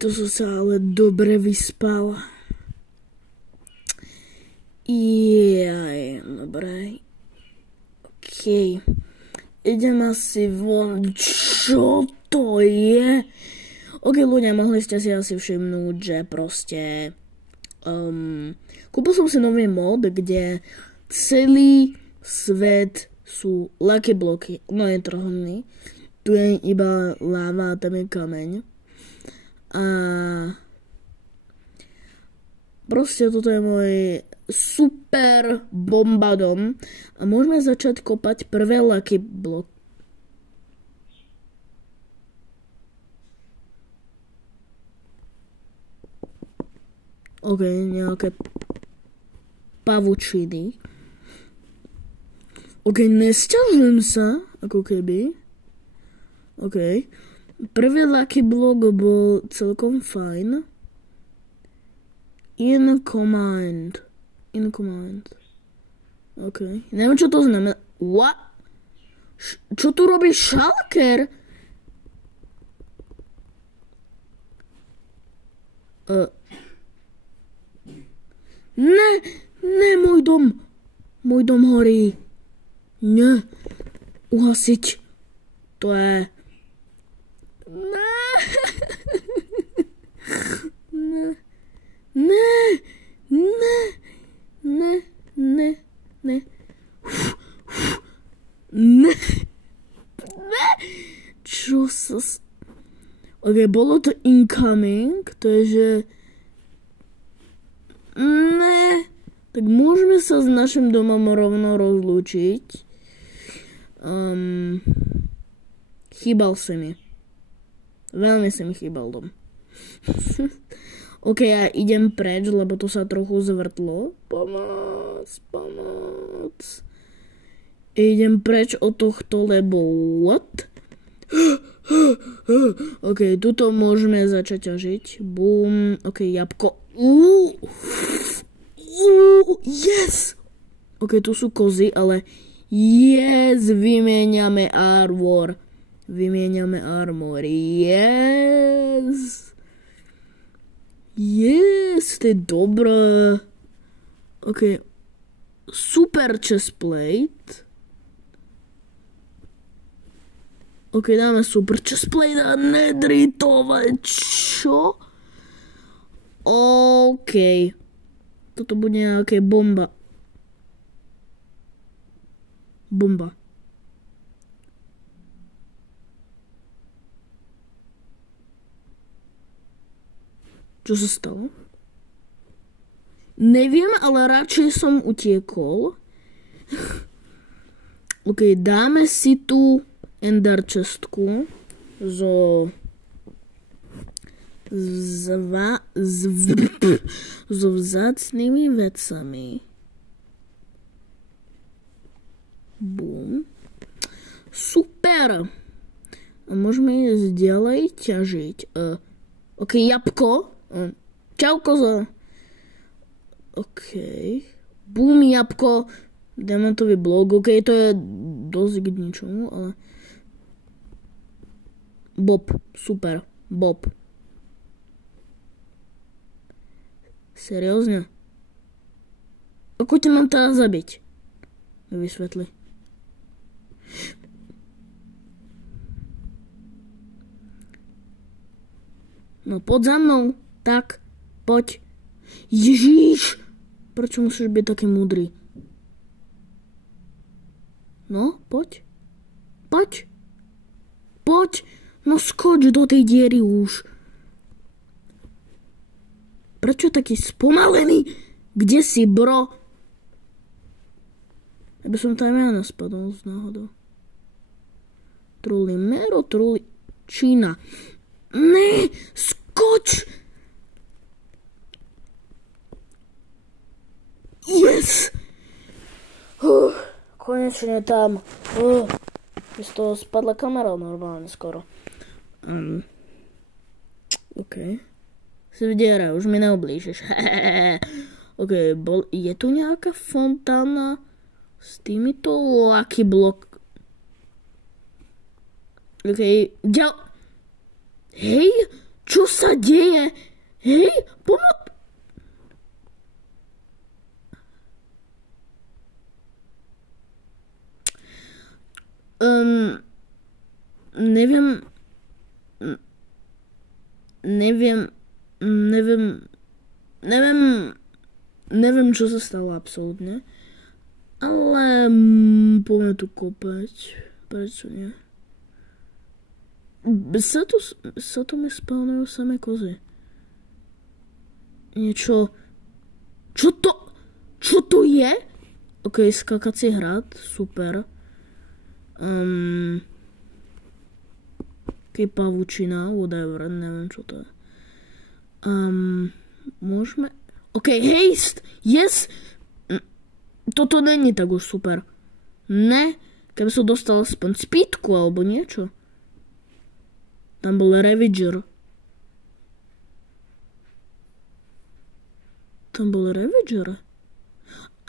to som sa ale dobre vyspal. Jaj, dobre. Okej. Idem asi von. Čo to je? Ok, ľudia, mohli ste si asi všimnúť, že proste kúpil som si nový mod, kde celý svet sú lucky bloky. No je trhodný. Tu je iba láva a tam je kameň. A proste toto je môj super bombadom. A môžeme začať kopať prvé lucky bloky. Ok, nejaké pavučiny. Ok, nesťažujem sa, ako keby. Ok. Prvý lucky block bol celkom fajn. In command. Ok. Neviem, čo to znamená. What? Čo tu robí šalker? Ne, môj dom. Môj dom horí. Ne. Uhasiť. To je... Ne. Čo sa... Ok, bolo to incoming, to je, že... Ne. Tak môžeme sa s našim domom rovno rozlúčiť. Chýbal sa mi. Veľmi sa mi chýbal dom. Ok, ja idem preč, lebo to sa trochu zvrtlo. Pomoc. Idem preč od tohto, lebo what? Ok, tuto môžeme začať ťažiť. Boom. Ok, jabko. Yes! Ok, tu sú kozy, ale yes, vymieňame armor. Yes! Yes, to je dobré. Ok, super chestplate. Ok, dáme super chestplate a nedritové. Čo? Ok. Toto bude nejaké bomba. Čo sa stalo? Neviem, ale radšej som utiekol. Ok, dáme si tu ender chestku so vzácnými vecami. Boom. Super. A môžeme ísť ďalej ťažiť. Ok, jabko. Čau, koza. Ok. Boom, jabko. Diamantový blok. Ok, to je dosť k ničomu, ale... Bob. Super. Bob. Seriózne? Ako ťa mám teda zabiť? Vysvetli. No poď za mnou. Tak, poď. Ježíš! Prečo musíš byť taký múdry? No, poď. Poď. No skoč do tej diery už. Prečo taký spomalený? Kde si, bro? Ja by som tam ja naspadol z náhodou. Trulli mero, trulli Čína. Ne, skoč! Yes! Konečne tam. Z toho spadla kamera normálne skoro. OK. Si v diere, už mi neoblížiš. OK, je tu nejaká fontána s týmito lucky block. OK, Hej, Čo sa deje? Hej, pomoc. Neviem, čo sa stalo absolútne. Ale poďme tu kopať. Prečo nie? Sa tu mi spawnujú samé kozy. Niečo... Čo to je? Ok, skakací hrad, super. Pavučina, whatever, neviem čo to je. Môžeme... Ok, haste! Yes! Toto není tak už super. Ne, keby som dostal aspoň speedku alebo niečo. Tam bol Ravager.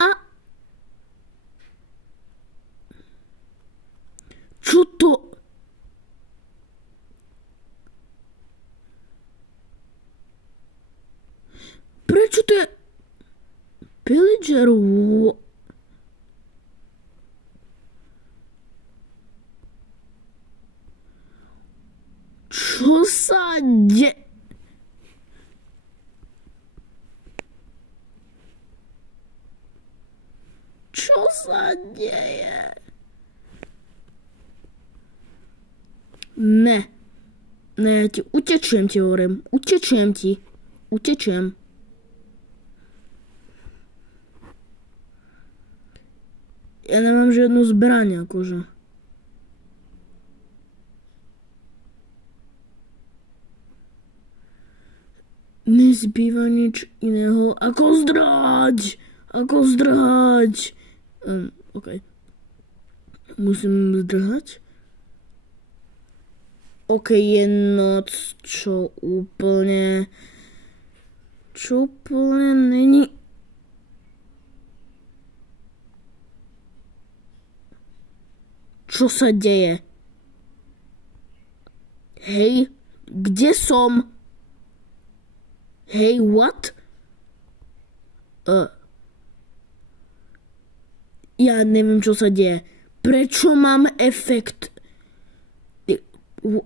A... Čo to... Prečo to je... Pillager... Čo sa deje? Čo sa deje? Ne, ja ti utečiem, ti hovorím. Utečiem. Ja nemám žiadnu zbraň, akože. Nezbýva nič iného, ako zdrhať. Ok. Musím zdrhať. Ok, je noc, čo úplne není. Čo sa deje? Hej, kde som? Hej, what? Ja neviem, čo sa deje. Prečo mám efekt?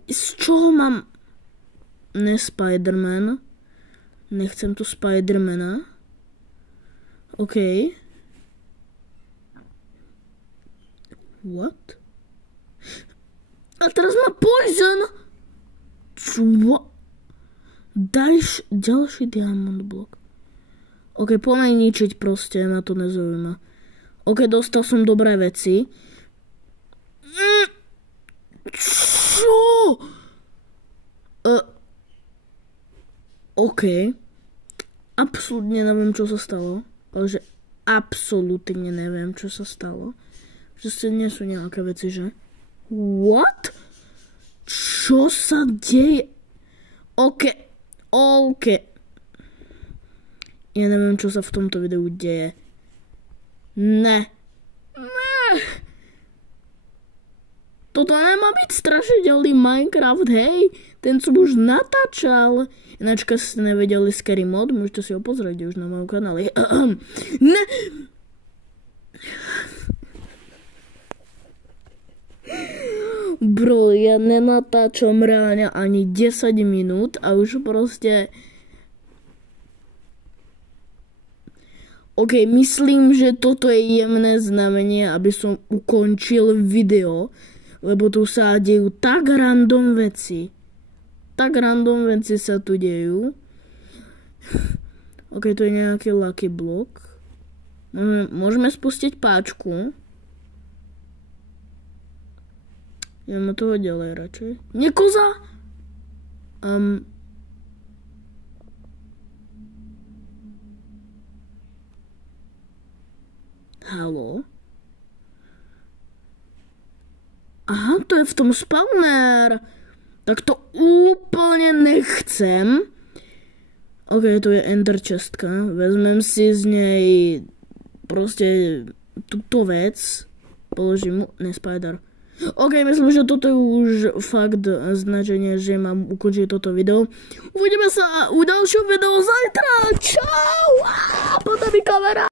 Z čoho mám? Ne Spider-Man. Nechcem tu Spider-Mana. OK. What? A teraz má poison. Čo? Ďalší diamond blok. OK, poďme ničiť proste, ma to nezaujíma. OK, dostal som dobré veci. Čo? OK. Absolútne neviem, čo sa stalo. Ale že absolútne neviem, čo sa stalo. Že nie sú nejaké veci, že? What? Čo sa deje? OK. Ja neviem, čo sa v tomto videu deje. Ne. Toto nemá byť strašidelný Minecraft, hej. Ten som už natáčal. Ináč, keď ste nevedeli Scary Mod, môžete si ho pozrieť už na mojom kanále. Ne. Bro, ja nenatáčam reálne ani 10 minút a už proste... OK, myslím, že toto je jemné znamenie, aby som ukončil video, lebo tu sa dejú tak random veci. Sa tu dejú. OK, to je nejaký lucky block. Môžeme spustiť páčku. Ideme toho ďalej radšej. Nekoza! Haló? Aha, to je v tom spawner. Tak to úplne nechcem. OK, to je ender chestka. Vezmem si z nej proste túto vec. Položím mu, ne spider. OK, myslím, že toto je už fakt značenie, že mám ukončiť toto video. Uvidíme sa u ďalšieho videa zajtra. Čau! Potom mi kamera.